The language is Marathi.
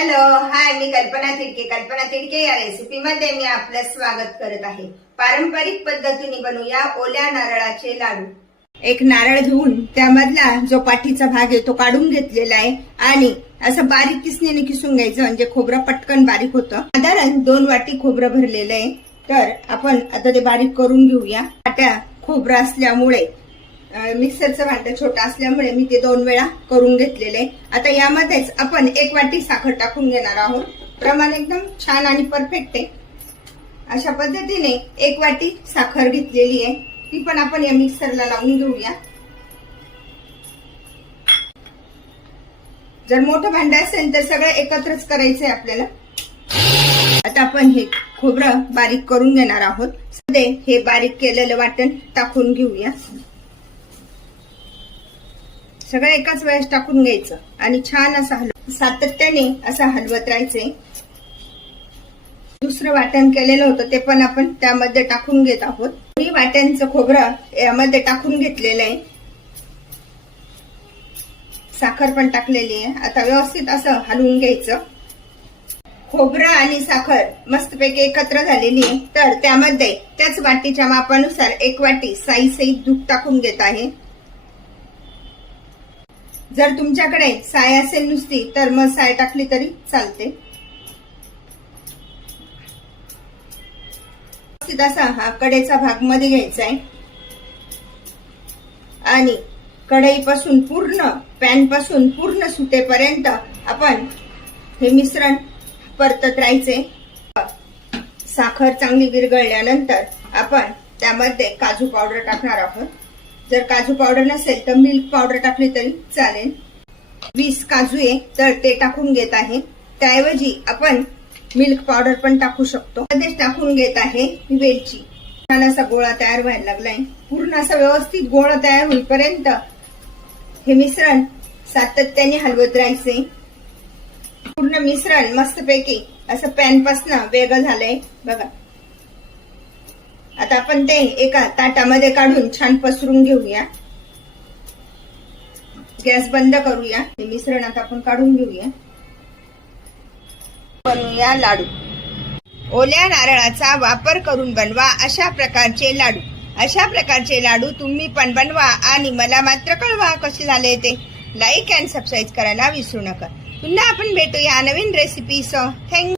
हॅलो हाय मी कल्पना तिडके कल्पना तिडके या रेसिपी मध्ये मी आपलं स्वागत करत आहे. पारंपरिक पद्धतीने बनवूया ओल्या नारळाचे लाडू. एक नारळ घेऊन त्यामधला जो पाठीचा भाग आहे तो काढून घेतलेला आहे आणि असं बारीक किसणीने किसून घ्यायचं म्हणजे खोबरं पटकन बारीक होतं. साधारण दोन वाटी खोबरं भरलेलं आहे. तर आपण आता ते बारीक करून घेऊया. वाट्या खोबरं असल्यामुळे मिक्सरचं भांडं छोटं असल्यामुळे मी ते दोन वेळा करून घेतलेले. आता यामध्येच आपण एक वाटी साखर टाकून घेणार आहोत. प्रमाण एकदम छान आणि परफेक्ट आहे. अशा पद्धतीने एक वाटी साखर घेतलेली आहे. ती पण आपण या मिक्सरला लावून घेऊया. जर मोठं भांडं असेल तर सगळं एकत्रच करायचंय आपल्याला. आता आपण हे खोबरं बारीक करून घेणार आहोत. सध्या हे बारीक केलेलं वाटण टाकून घेऊया. सगळं एकाच वेळेस टाकून घ्यायचं आणि छान असं हलव सातत्याने असं हलवत राहायचंय दुसरं वाटण केलेलं होतं ते पण आपण त्यामध्ये टाकून घेत आहोत. मी वाट्यांचं खोबरं यामध्ये टाकून घेतलेलं आहे. साखर पण टाकलेली आहे. आता व्यवस्थित असं हलवून घ्यायचं. खोबरं आणि साखर मस्तपैकी एकत्र झालेली आहे. तर त्यामध्ये त्याच वाटीच्या मापानुसार एक वाटी साई साई दूध टाकून घेत आहे. जर तुमच्याकडे साय असेल नुसती तर मग साय टाकली तरी चालते. व्यवस्थित असा हा कडेचा भागमध्ये घ्यायचा आहे. आणि कढईपासून पूर्ण पॅनपासून पूर्ण सुटेपर्यंत आपण हे मिश्रण परतत राहायचे. साखर चांगली विरघळल्यानंतर आपण त्यामध्ये काजू पावडर टाकणार आहोत. जर काजू पावडर नसेल तर मिल्क पावडर टाकली तरी चालेल. वीस काजू आहे तर ते टाकून घेत आहे. त्याऐवजी आपण मिल्क पावडर पण टाकू शकतो. मध्येच टाकून घेत आहे वेलची. छान असा गोळा तयार व्हायला लागलाय. पूर्ण असा व्यवस्थित गोळा तयार होईपर्यंत हे मिश्रण सातत्याने हलवत राहायचे. पूर्ण मिश्रण मस्तपैकी असं पॅन वेगळं झालंय. बघा. आता आपण ते एका ताटामध्ये काढून छान पसरून घेऊया. गॅस बंद करूया. हे मिश्रण आता आपण काढून घेऊया. बनवूया लाडू. ओल्या नारळाचा वापर करून बनवा अशा प्रकारचे लाडू. अशा प्रकारचे लाडू तुम्ही पण बनवा आणि मला मात्र कळवा कसे झाले ते. लाईक अँड सबस्क्राईब करायला विसरू नका. पुन्हा आपण भेटूया नवीन रेसिपीसह थँक